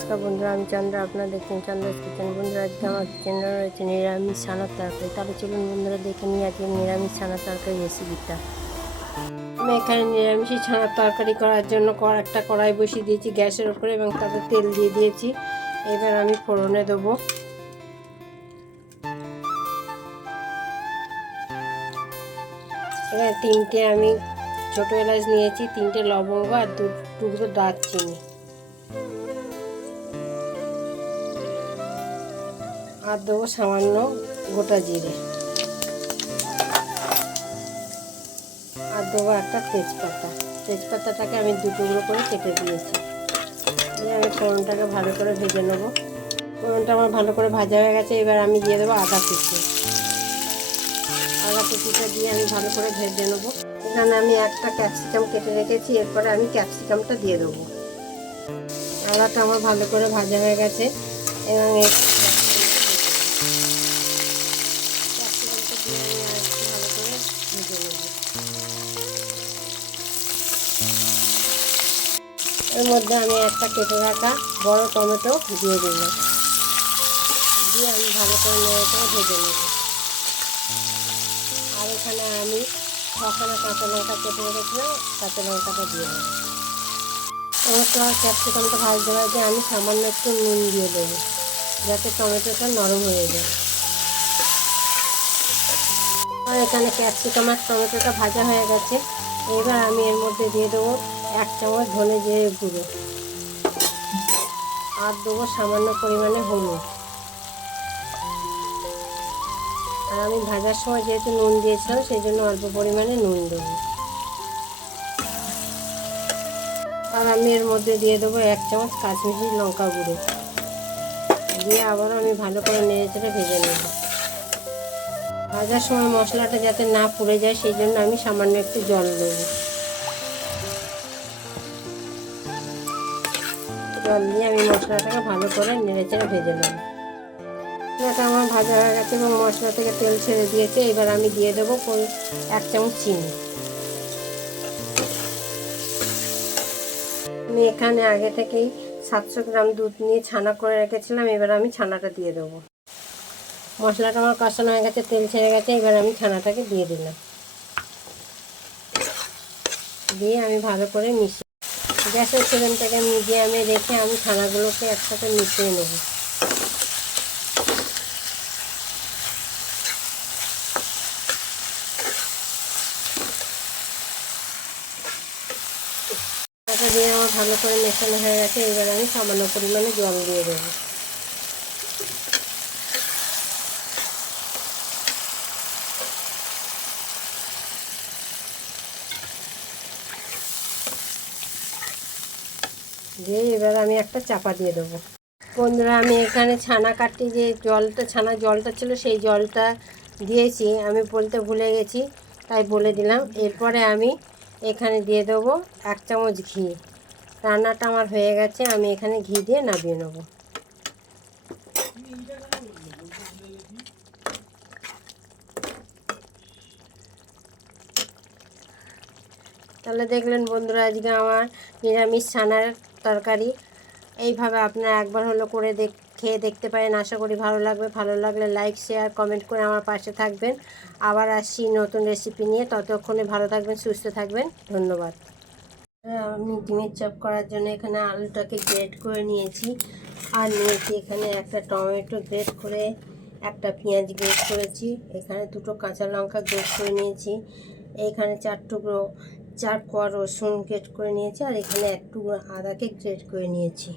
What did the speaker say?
নমস্কার বন্ধুরা, আমি চন্দ্র। আপনারা দেখছেন চন্দ্রাস কিচেন। বন্ধুরা, আজকে আমার কিচেনে রয়েছে নিরামিষ ছানার তরকারি। তাহলে চলুন বন্ধুরা দেখে নিই আজকে নিরামিষ ছানার তরকারি রেসিপিটা। আমি এখানে নিরামিষ ছানার তরকারি করার জন্য একটা কড়াই বসিয়ে দিয়েছি গ্যাসের উপরে এবং তাতে তেল দিয়ে দিয়েছি। এবার আমি ফোড়নে দেবো এবার 3টে আমি ছোটো এলাচ নিয়েছি, 3টে লবঙ্গ আর 2 টুকরো দারচিনি, আর দেবো সামান্য গোটা জিরে, আর দেবো একটা তেজপাতাটাকে আমি 2 টুকরো করে কেটে দিয়েছি। আমি ফোড়নটাকে ভালো করে ভেজে নেবো। ফোড়নটা আমার ভালো করে ভাজা হয়ে গেছে। এবার আমি দিয়ে দেবো আদা কুচিটা দিয়ে আমি ভালো করে ভেজে নেবো। এখানে আমি একটা ক্যাপসিকাম কেটে রেখেছি, এরপরে আমি ক্যাপসিকামটা দিয়ে দেবো। আদাটা আমার ভালো করে ভাজা হয়ে গেছে এবং ক্যাপসিকামটা দিয়ে আমি আরেকটু ভালো করে ভেজে নেবো। এর মধ্যে আমি একটা কেটে রাখা বড় টমেটো দিয়ে দিলাম, দিয়ে আমি ভালো করে নেড়ে ভেজে নেব। আর এখানে আমি 6খানা কাঁচা লঙ্কা কেটে রেখেছিলাম, কাঁচা লঙ্কাটা দিয়ে দেবো। টমেটো আর ক্যাপসিকামটা ভাজতে ভাজতে আমি সামান্য একটু নুন দিয়ে দেবো, যাতে টমেটোটা নরম হয়ে যায়। আর এখানে ক্যাপসিকাম আর টমেটোটা ভাজা হয়ে গেছে। এবার আমি এর মধ্যে দিয়ে দেবো 1 চামচ ধনে জিরে গুঁড়ো, আর দেবো সামান্য পরিমাণে হলুদ। আর আমি ভাজার সময় যেহেতু নুন দিয়েছিলাম, সেই জন্য অল্প পরিমাণে নুন দেবো। আর আমি এর মধ্যে দিয়ে দেবো 1 চামচ কাশ্মীরি লঙ্কা গুঁড়ো, দিয়ে আবারও আমি ভালো করে নেড়ে ভেজে নেব। ভাজার সময় মশলাটা যাতে না পুড়ে যায়, সেই জন্য আমি সামান্য একটু জল দেবো। জল দিয়ে আমি মশলাটাকে ভালো করে নেড়ে ভেজে নেব। মশলাটা আমার ভাজা হয়ে গেছে এবং মশলা থেকে তেল ছেড়ে দিয়েছে। এবার আমি দিয়ে দেবো 1 চামচ চিনি। আমি এখানে আগে থেকেই 700 গ্রাম দুধ নিয়ে ছানা করে রেখেছিলাম। এবার আমি ছানাটা দিয়ে দেবো। মশলাটা আমার কষানো হয়ে গেছে, তেল ছেড়ে গেছে। এবার আমি ছানাটাকে দিয়ে দিলাম, দিয়ে আমি ভালো করে মিশিয়ে গ্যাসের ফ্লেমটাকে মিডিয়ামে রেখে আমি ছানাগুলোকে একসাথে মিশিয়ে নেব। দিয়ে আমার ভালো করে মেশানো হয়ে গেছে। এবার আমি সামান্য পরিমাণে জল দিয়ে দেবো। দিয়ে এবার আমি একটা চাপা দিয়ে দেবো। বন্ধুরা, আমি এখানে ছানা কাটি যে ছানার জলটা ছিল, সেই জলটা দিয়েছি। আমি বলতে ভুলে গেছি, তাই বলে দিলাম। এরপরে আমি এখানে দিয়ে দেবো 1 চামচ ঘি। রান্নাটা আমার হয়ে গেছে, আমি এখানে ঘি দিয়ে নামিয়ে নেব। তাহলে দেখলেন বন্ধুরা, আজকে আমার নিরামিষ ছানার তরকারি। এইভাবে আপনারা একবার হলো করে খেয়ে দেখতে পারেন। আশা করি ভালো লাগবে। ভালো লাগলে লাইক, শেয়ার, কমেন্ট করে আমার পাশে থাকবেন। আবার আসছি নতুন রেসিপি নিয়ে। ততক্ষণে ভালো থাকবেন, সুস্থ থাকবেন। ধন্যবাদ। আমি ডিমের চপ করার জন্য এখানে আলুটাকে গ্রেট করে নিয়েছি, আর নিয়েছি এখানে একটা টমেটো গ্রেট করে, একটা পেঁয়াজ গ্রেট করেছি, এখানে 2টো কাঁচা লঙ্কা গ্রেট করে নিয়েছি, এখানে 4 কোয়া রসুন গ্রেট করে নিয়েছি, আর এখানে 1 টুকরো আদাকে গ্রেট করে নিয়েছি।